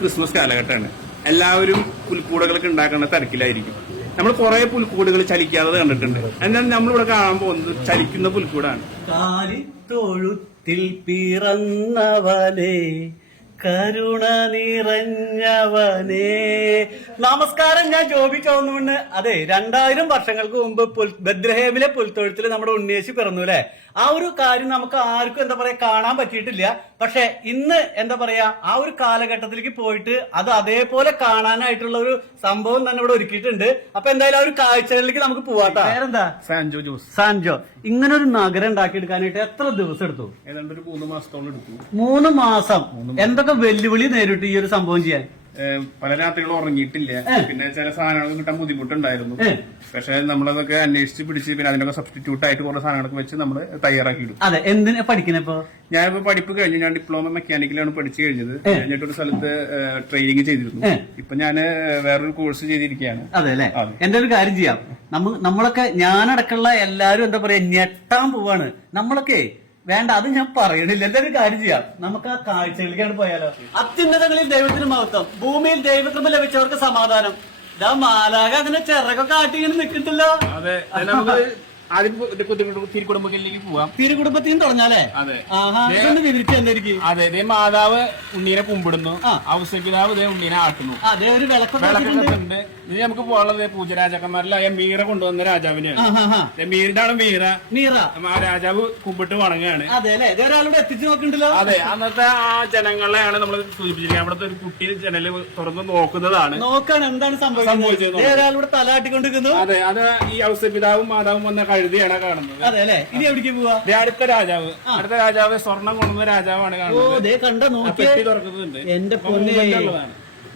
Christmas കാലഘട്ടമാണ്. എല്ലാവരും പുൽക്കൂടുകളൊക്കെ ഉണ്ടാക്കുന്ന തിരക്കിലായിരിക്കും. നമ്മൾ കുറെ പുൽക്കൂടുകൾ ചലിക്കാതെ കണ്ടിട്ടുണ്ട്. എന്നാൽ നമ്മളിവിടെ കാണാൻ പോകുന്നത് ചലിക്കുന്ന പുൽക്കൂടാണ്. കാലിത്തൊഴുത്തിൽ പിറന്നവനെ, കരുണ നിറഞ്ഞവനെ. നമസ്കാരം, ഞാൻ ജോബി ചോന്നുകൊണ്ട്. അതെ, 2000 വർഷങ്ങൾക്ക് മുമ്പ് ബദ്രഹേമിലെ പുൽത്തൊഴുത്തിൽ നമ്മുടെ ഉണ്ണിയേശു പിറന്നു അല്ലെ. ആ ഒരു കാര്യം നമുക്ക് ആർക്കും എന്താ പറയാ കാണാൻ പറ്റിയിട്ടില്ല. പക്ഷെ ഇന്ന് എന്താ പറയാ ആ ഒരു കാലഘട്ടത്തിലേക്ക് പോയിട്ട് അത് അതേപോലെ കാണാനായിട്ടുള്ള ഒരു സംഭവം തന്നെ ഇവിടെ ഒരുക്കിയിട്ടുണ്ട്. അപ്പൊ എന്തായാലും ആ ഒരു കാഴ്ചകളിലേക്ക് നമുക്ക് പോവാട്ടോ. പേരെന്താ? സാൻജോ ജോസ്. സാൻജോ. ഇങ്ങനെ ഒരു നഗരം ഉണ്ടാക്കിയെടുക്കാനായിട്ട് എത്ര ദിവസം എടുത്തു? ഏതാണ്ട് ഒരു 3 മാസത്തോളം എടുത്തു. 3 മാസം. എന്തൊക്കെ വെല്ലുവിളി നേരിട്ടു ഈ ഒരു സംഭവം ചെയ്യാൻ? പല രാത്രികളും ഉറങ്ങിയിട്ടില്ല. പിന്നെ ചില സാധനങ്ങൾ കിട്ടാൻ ബുദ്ധിമുട്ടുണ്ടായിരുന്നു. പക്ഷെ നമ്മളതൊക്കെ അന്വേഷിച്ച് പിടിച്ച് പിന്നെ അതിനൊക്കെ സബ്സ്റ്റിറ്റ്യൂട്ട് ആയിട്ട് കുറെ സാധനങ്ങളൊക്കെ വെച്ച് നമ്മൾ തയ്യാറാക്കിയിടും. അതെ, എന്തിനാ പഠിക്കണപ്പോ? ഞാനിപ്പോ പഠിപ്പ് കഴിഞ്ഞു. ഞാൻ ഡിപ്ലോമ മെക്കാനിക്കലാണ് പഠിച്ചു കഴിഞ്ഞത്. കഴിഞ്ഞിട്ടൊരു സ്ഥലത്ത് ട്രെയിനിങ് ചെയ്തിരുന്നു. ഇപ്പൊ ഞാൻ വേറൊരു കോഴ്സ് ചെയ്തിരിക്കുകയാണ്. അതെ അല്ലെ. എന്റെ ഒരു കാര്യം ചെയ്യാം, നമ്മളൊക്കെ ഞാനടക്കമുള്ള എല്ലാരും എന്താ പറയാ ഞെട്ടാൻ പോവാണ്. നമ്മളൊക്കെ വേണ്ട, അത് ഞാൻ പറയണില്ല. എന്തൊരു കാര്യം ചെയ്യാം, നമുക്ക് ആ കാഴ്ചകളിലേക്കാണ് പോയാലോ. അത്യുന്നതങ്ങളിൽ ദൈവത്തിന് മഹത്വം, ഭൂമിയിൽ ദൈവകൃപ ലഭിച്ചവർക്ക് സമാധാനം. ഇതാ മാലാക അതിനെ ചിറകൊക്കെ ആട്ടി ഇങ്ങനെ നിൽക്കിട്ടല്ലോ. അതെ, ആദ്യം തിരുക്കുടുംബത്തിലേക്ക് പോവാം. തിരുകുടുംബത്തിൽ നിന്ന് തുടങ്ങാലേ? അതെ. വിവരിച്ചു. അതെ, ഇതേ മാതാവ് ഉണ്ണീനെ കുമ്പിടുന്നു, ഔസപിതാവ് ഇതേ ഉണ്ണീനെ ആട്ടുന്നു. അതെ, ഒരു വിളക്കൊക്കെ ഉണ്ട്. ഇനി നമുക്ക് പോകാനുള്ളത് പൂജരാജാക്കന്മാരിലായ മീറ കൊണ്ടുവന്ന രാജാവിനെയാണ്. മീറിനാണ് മീറ. ആ രാജാവ് കുമ്പിട്ട് വണങ്ങുകയാണ്. അതെ അല്ലെ, ഒരാളോട് എത്തിച്ചു നോക്കണ്ടല്ലോ. അതെ, അന്നത്തെ ആ ജനങ്ങളെയാണ് നമ്മൾ സൂചിപ്പിച്ചിരിക്കുന്നത്. അവിടുത്തെ ഒരു കുട്ടി ജനല് തുറന്ന് നോക്കുന്നതാണ്. നോക്കാണ് എന്താണ് സംഭവിച്ചത്. ഒരാളോട് തലാട്ടിക്കൊണ്ടിരിക്കുന്നു. അതെ, അത് ഈ ഔസപിതാവും മാതാവും വന്ന കഴുതിയാണ് കാണുന്നത്. അതെ അല്ലെ. ഇനി എവിടേക്ക് പോവാ? അടുത്ത രാജാവ് സ്വർണം കൊണ്ടുവന്ന രാജാവാണ് കാണുന്നത്. തുറക്കുന്നുണ്ട്. എന്റെ പൊന്നെ,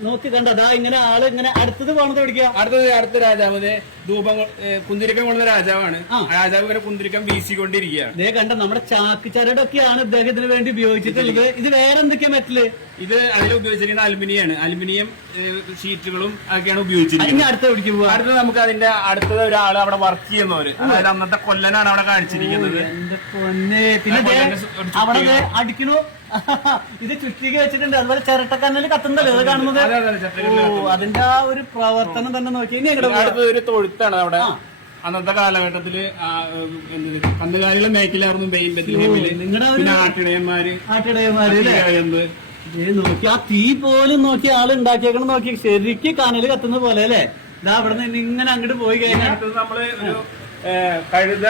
നോക്കി കണ്ടതാ ഇങ്ങനെ ആള് ഇങ്ങനെ അടുത്തത് പോണത് എവിടേക്കാ? അടുത്ത രാജാവ് ധൂപം കുന്തിരിക്കം കൊണ്ടുവന്ന രാജാവാണ്. രാജാവ് ഇങ്ങനെ കുന്തിരിക്കം വീശിക്കൊണ്ടിരിക്കുകയാണ്. ഇതേ കണ്ട നമ്മുടെ ചാക്ക് ചരടൊക്കെയാണ് ഇദ്ദേഹത്തിന് വേണ്ടി ഉപയോഗിച്ചിട്ടുള്ളത്. ഇത് വേറെ എന്തൊക്കെയാ മെറ്റല്? ഇത് അതിൽ ഉപയോഗിച്ചിരിക്കുന്ന അലുമിനിയം ഷീറ്റുകളും ഒക്കെയാണ് ഉപയോഗിച്ചിരിക്കുന്നത്. അടുത്ത എവിടേക്ക് പോവാ? അടുത്തത് നമുക്ക് അതിന്റെ അടുത്തത് ഒരാള് അവിടെ വർക്ക് ചെയ്യുന്നവര്, അതായത് അന്നത്തെ കൊല്ലനാണ് അവിടെ കാണിച്ചിരിക്കുന്നത്. എന്റെ പൊന്നെ, പിന്നെ അവിടെ അടിക്കണു. ഇത് ചുറ്റിക വെച്ചിട്ടുണ്ട്. അതുപോലെ ചിരട്ടക്കന്നല് കത്തുന്നല്ലേ അത് കാണുന്നത്? അതിന്റെ ആ ഒരു പ്രവർത്തനം തന്നെ നോക്കി. ഇനി അടുത്തത് ഒരു തൊഴുത്താണ് അവിടെ. അന്നത്തെ കാലഘട്ടത്തില് കന്നുകാലികളെ മേക്കിലായിരുന്നു നിങ്ങളുടെ ആട്ടിടയന്മാര് നോക്കി ആ തീ പോലും നോക്കി ആള് ഉണ്ടാക്കിയേക്കണം. നോക്കി ശരിക്കും കനല് കത്തുന്ന പോലെ അല്ലെ. ഇതാ അവിടെ നിന്ന് ഇങ്ങനെ അങ്ങോട്ട് പോയി കഴിഞ്ഞാൽ നമ്മള് ഒരു കഴുത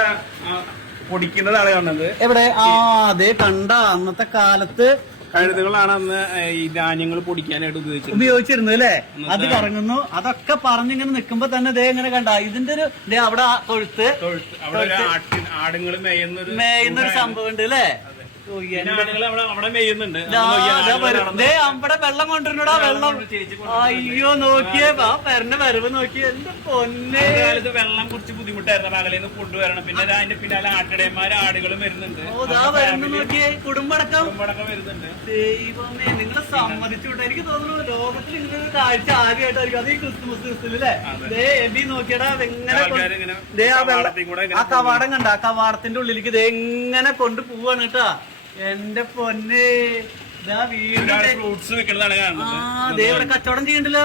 പൊടിക്കുന്നതാണ് കാണുന്നത്. എവിടെ? അതെ, കണ്ട അന്നത്തെ കാലത്ത് കഴുതുകളാണ് അന്ന് ഈ ധാന്യങ്ങൾ പൊടിക്കാനായിട്ട് ഉപയോഗിച്ചിരുന്നത് അല്ലെ. അത് കറങ്ങുന്നു. അതൊക്കെ പറഞ്ഞിങ്ങനെ നിൽക്കുമ്പോ തന്നെ ദേ ഇങ്ങനെ കണ്ട ഇതിന്റെ ഒരു അവിടെ തൊഴുത്ത് ആടുങ്ങൾ മേയുന്നൊരു സംഭവം ഉണ്ട് അല്ലേ. അവിടെ മേയുന്നുണ്ട്. അവിടെ വെള്ളം കൊണ്ടുവരണോടാ, വെള്ളം. അയ്യോ, നോക്കിയേ പെരന്റെ വരവ് നോക്കിയേ. എന്റെ പൊന്നെ, വെള്ളം കുറച്ച് ബുദ്ധിമുട്ടായിരുന്നു. പകലേന്ന് കൊണ്ടുവരണം. പിന്നെ അതിന്റെ പിന്നാലെ ആട്ടിടയന്മാര് ആടുകളും വരുന്നുണ്ട്. നോക്കിയേ, കുടുംബടക്കം വരുന്നുണ്ട്. ദൈവമേ, നിങ്ങളെ സമ്മതിച്ചുവിട്ടെ. എനിക്ക് തോന്നുന്നു ലോകത്തിൽ ഇങ്ങനെ ഒരു കാഴ്ച ആദ്യമായിട്ടായിരിക്കും. അത് ഈ ക്രിസ്തുമസ് ദിവസത്തിലല്ലേ. എബി നോക്കിയടാ എങ്ങനെ ആ കവാടം കണ്ട, ആ കവാടത്തിന്റെ ഉള്ളിലേക്ക് ഇത് എങ്ങനെ കൊണ്ട് പോവാണ് കേട്ടാ. എന്റെ പൊന്നെ, ഫ്രൂട്ട്സ് വെക്കുന്നതാണ് കാണുന്നത്. ഇവിടെ കച്ചവടം ചെയ്യണ്ടല്ലോ.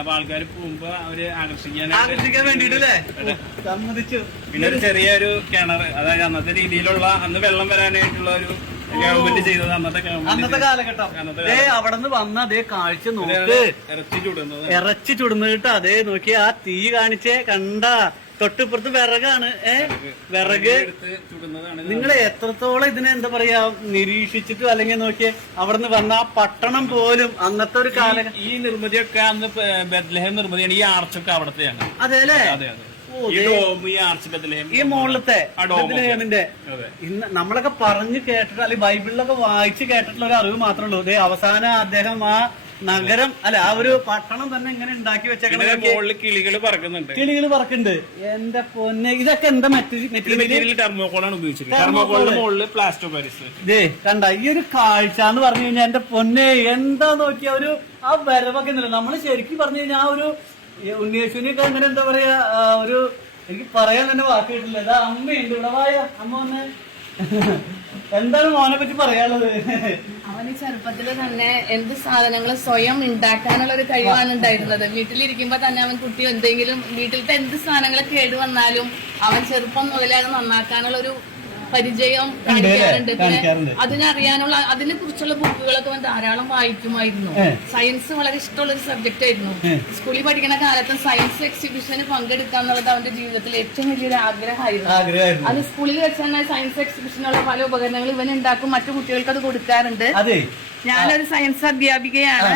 അപ്പൊ ആൾക്കാർ പോകുമ്പോ അവര് ആകർഷിക്കാൻ വേണ്ടിട്ടല്ലേ. സമ്മതിച്ചു. പിന്നെ ഒരു ചെറിയൊരു കിണർ, അതായത് അന്നത്തെ രീതിയിലുള്ള അന്ന് വെള്ളം വരാനായിട്ടുള്ള ഒരു ഗവൺമെന്റ് ചെയ്തത് അന്നത്തെ കാലഘട്ടം. അവിടെ നിന്ന് വന്ന അതേ കാഴ്ച നോക്ക്. ഇറച്ചി ചുടുന്നത് കേട്ടോ. അതേ നോക്കി ആ തീ കാണിച്ചേ കണ്ട. തൊട്ടിപ്പുറത്ത് വിറകാണ്. വിറക് നിങ്ങൾ എത്രത്തോളം ഇതിനെ എന്താ പറയാ നിരീക്ഷിച്ചിട്ട് അല്ലെങ്കിൽ നോക്കിയേ. അവിടെ നിന്ന് വന്ന ആ പട്ടണം പോലും അന്നത്തെ ഒരു കാലം. ഈ നിർമ്മിതിയൊക്കെ അന്ന് ബെത്ലഹേം നിർമ്മിതിയാണ്. ഈ ആർച്ചൊക്കെ അവിടത്തെയാണ്. അതെ അല്ലേ. ഈ മുകളിലത്തെ ബെത്ലഹേമിന്റെ ഇന്ന് നമ്മളൊക്കെ പറഞ്ഞു കേട്ടിട്ട് അല്ലെങ്കിൽ ബൈബിളിലൊക്കെ വായിച്ച് കേട്ടിട്ടുള്ള ഒരു അറിവ് മാത്രമേ ഉള്ളൂ. അവസാനം അദ്ദേഹം ആ നഗരം അല്ല ആ ഒരു പട്ടണം തന്നെ ഇങ്ങനെ ഉണ്ടാക്കി വെച്ചേക്കുന്നത്. കിളികൾ പറക്കുന്നുണ്ട്. എന്റെ പൊന്നെ, ഇതൊക്കെ എന്താ മെറ്റീരിയൽ? ടെർമോക്കോളാണ് ഉപയോഗിച്ചിരിക്കുന്നത്. Plaster Paris. ഇതേ കണ്ട ഈ ഒരു കാഴ്ച എന്ന് പറഞ്ഞു കഴിഞ്ഞാൽ എന്റെ പൊന്നെ എന്താ നോക്കിയ ഒരു ആ വരവൊക്കെ ഉണ്ടല്ലോ. നമ്മള് ശരിക്കും പറഞ്ഞു കഴിഞ്ഞാൽ ആ ഒരു ഉണ്ണിയേശുവിനൊക്കെ അങ്ങനെ എന്താ പറയാ ഒരു എനിക്ക് പറയാൻ തന്നെ വാക്ക് കിട്ടില്ല. അതാ അമ്മയുണ്ട് ഇവിടെ. വായ അമ്മ വന്ന് എന്താണ് മോനെ പറ്റി പറയാനുള്ളത്? അവന് ചെറുപ്പത്തില് തന്നെ എന്ത് സാധനങ്ങൾ സ്വയം ഉണ്ടാക്കാനുള്ള ഒരു കഴിവാണ് ഉണ്ടായിരുന്നത്. വീട്ടിലിരിക്കുമ്പോ തന്നെ അവൻ കുട്ടി എന്തെങ്കിലും വീട്ടിലത്തെ എന്ത് സാധനങ്ങൾ കേടുവന്നാലും അവൻ ചെറുപ്പം മുതലേ അത് നന്നാക്കാനുള്ള ഒരു പരിചയം കാണിക്കാറുണ്ട്. പിന്നെ അതിനറിയാനുള്ള അതിനെ കുറിച്ചുള്ള ബുക്കുകളൊക്കെ അവൻ ധാരാളം വായിക്കുമായിരുന്നു. സയൻസ് വളരെ ഇഷ്ടമുള്ള ഒരു സബ്ജക്റ്റ് ആയിരുന്നു. സ്കൂളിൽ പഠിക്കുന്ന കാലത്ത് സയൻസ് എക്സിബിഷന് പങ്കെടുക്കുക എന്നുള്ളത് അവന്റെ ജീവിതത്തിൽ ഏറ്റവും വലിയൊരു ആഗ്രഹമായിരുന്നു. അത് സ്കൂളിൽ വെച്ച് തന്നെ സയൻസ് എക്സിബിഷനുള്ള പല ഉപകരണങ്ങൾ ഇവൻ ഉണ്ടാക്കും, മറ്റു കുട്ടികൾക്ക് അത് കൊടുക്കാറുണ്ട്. ഞാനൊരു സയൻസ് അധ്യാപികയാണ്.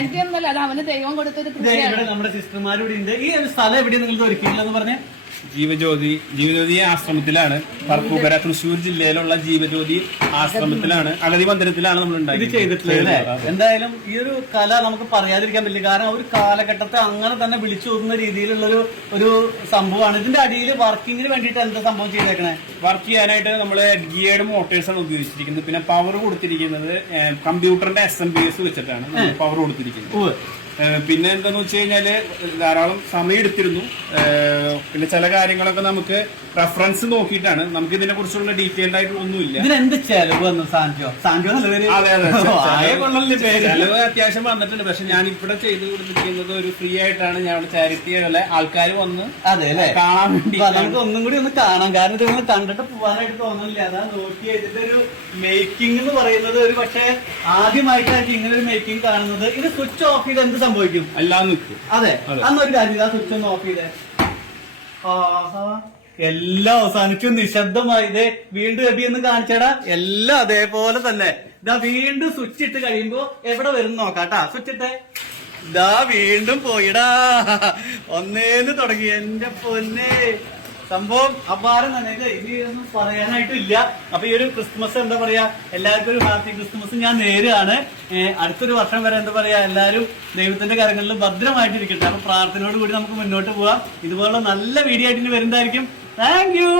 എന്റെ ഒന്നല്ല, അത് അവന് ദൈവം കൊടുത്തൊരു കൃഷിയാണ്. നമ്മുടെ സിസ്റ്റർമാരോട് ഉണ്ട്. ഈ ഒരു സ്ഥലം എവിടെയാണ് നിങ്ങൾ ഒരുക്കിയില്ലെന്ന് പറഞ്ഞേ? ജീവജ്യോതി ആശ്രമത്തിലാണ്. പറപ്പൂക്കര തൃശ്ശൂർ ജില്ലയിലുള്ള ജീവജ്യോതി ആശ്രമത്തിലാണ്, അഗതി മന്ദിരത്തിലാണ് നമ്മൾ ഇത് ചെയ്തിട്ടുള്ളത്. എന്തായാലും ഈ ഒരു കല നമുക്ക് പറയാതിരിക്കാൻ പറ്റില്ല. കാരണം ഒരു കാലഘട്ടത്തെ അങ്ങനെ തന്നെ വിളിച്ചു തോന്നുന്ന രീതിയിലുള്ള ഒരു സംഭവമാണ്. ഇതിന്റെ അടിയിൽ വർക്കിങ്ങിന് വേണ്ടിയിട്ട് എന്താ സംഭവം ചെയ്തേക്കണേ? വർക്ക് ചെയ്യാനായിട്ട് നമ്മള് ഗിയേർഡ് മോട്ടേഴ്സ് ആണ് ഉപയോഗിച്ചിരിക്കുന്നത്. പിന്നെ പവർ കൊടുത്തിരിക്കുന്നത് കമ്പ്യൂട്ടറിന്റെ SMPS വെച്ചിട്ടാണ് പവർ കൊടുത്തിരിക്കുന്നത്. പിന്നെ എന്താന്ന് വെച്ച് കഴിഞ്ഞാല് ധാരാളം സമയം എടുത്തിരുന്നു. പിന്നെ ചില കാര്യങ്ങളൊക്കെ നമുക്ക് റെഫറൻസ് നോക്കിയിട്ടാണ്. നമുക്ക് ഇതിനെ കുറിച്ചുള്ള ഡീറ്റെയിൽഡ് ആയിട്ട് ഒന്നുമില്ല. ഇതിനെന്ത് ചെലവ് വന്നു? ചെലവ് അത്യാവശ്യം വന്നിട്ടുണ്ട്. പക്ഷെ ഞാൻ ഇവിടെ ചെയ്തു കൊടുത്തിരിക്കുന്നത് ഒരു ഫ്രീ ആയിട്ടാണ്. ഞാൻ ഇവിടെ ചാരിറ്റി ആൾക്കാർ വന്ന് കാണാൻ വേണ്ടി. നമുക്ക് ഒന്നും കൂടി ഒന്ന് കാണാം. കാരണം ഇത് നിങ്ങൾ കണ്ടിട്ട് പോകാനായിട്ട് തോന്നുന്നില്ല. അതാ നോക്കി ഇതിന്റെ ഒരു മേക്കിംഗ് എന്ന് പറയുന്നത് ഒരു പക്ഷെ ആദ്യമായിട്ടായിരിക്കും ഇങ്ങനെ ഒരു മേക്കിംഗ് കാണുന്നത്. ഇത് സ്വിച്ച് ഓഫ് ചെയ്ത് എന്ത് സംഭവിക്കും? എല്ലാം നിൽക്കും. അതെ, അന്നൊരു കാര്യം ആ സ്വിച്ച് ഒന്ന് ഓഫ് ചെയ്തേ. എല്ലാം അവസാനിച്ചു, നിശബ്ദമായി. ഇതേ വീണ്ടും എബി എന്ന് കാണിച്ചടാ. എല്ലാം അതേപോലെ തന്നെ. ഇതാ വീണ്ടും സ്വിച്ച് ഇട്ട് കഴിയുമ്പോ എവിടെ വരും നോക്കാട്ടാ. സ്വിച്ച് ഇട്ടേ. ഇതാ വീണ്ടും പോയിടാ. ഒന്നേന്ന് തുടങ്ങി. എന്റെ പൊന്നെ, സംഭവം അപാരം തന്നെ. ഇനി ഒന്നും പറയാനായിട്ടില്ല. അപ്പൊ ഈ ഒരു ക്രിസ്മസ് എന്താ പറയാ, എല്ലാവർക്കും ഒരു ഹാപ്പി ക്രിസ്മസ് ഞാൻ നേരാണ്. അടുത്തൊരു വർഷം വരെ എന്താ പറയാ, എല്ലാവരും ദൈവത്തിന്റെ കരങ്ങളിൽ ഭദ്രമായിട്ടിരിക്കട്ടെ. അപ്പൊ പ്രാർത്ഥനയോട് കൂടി നമുക്ക് മുന്നോട്ട് പോവാം. ഇതുപോലുള്ള നല്ല വീഡിയോ ആയിട്ട് വരുന്നതായിരിക്കും. Thank you.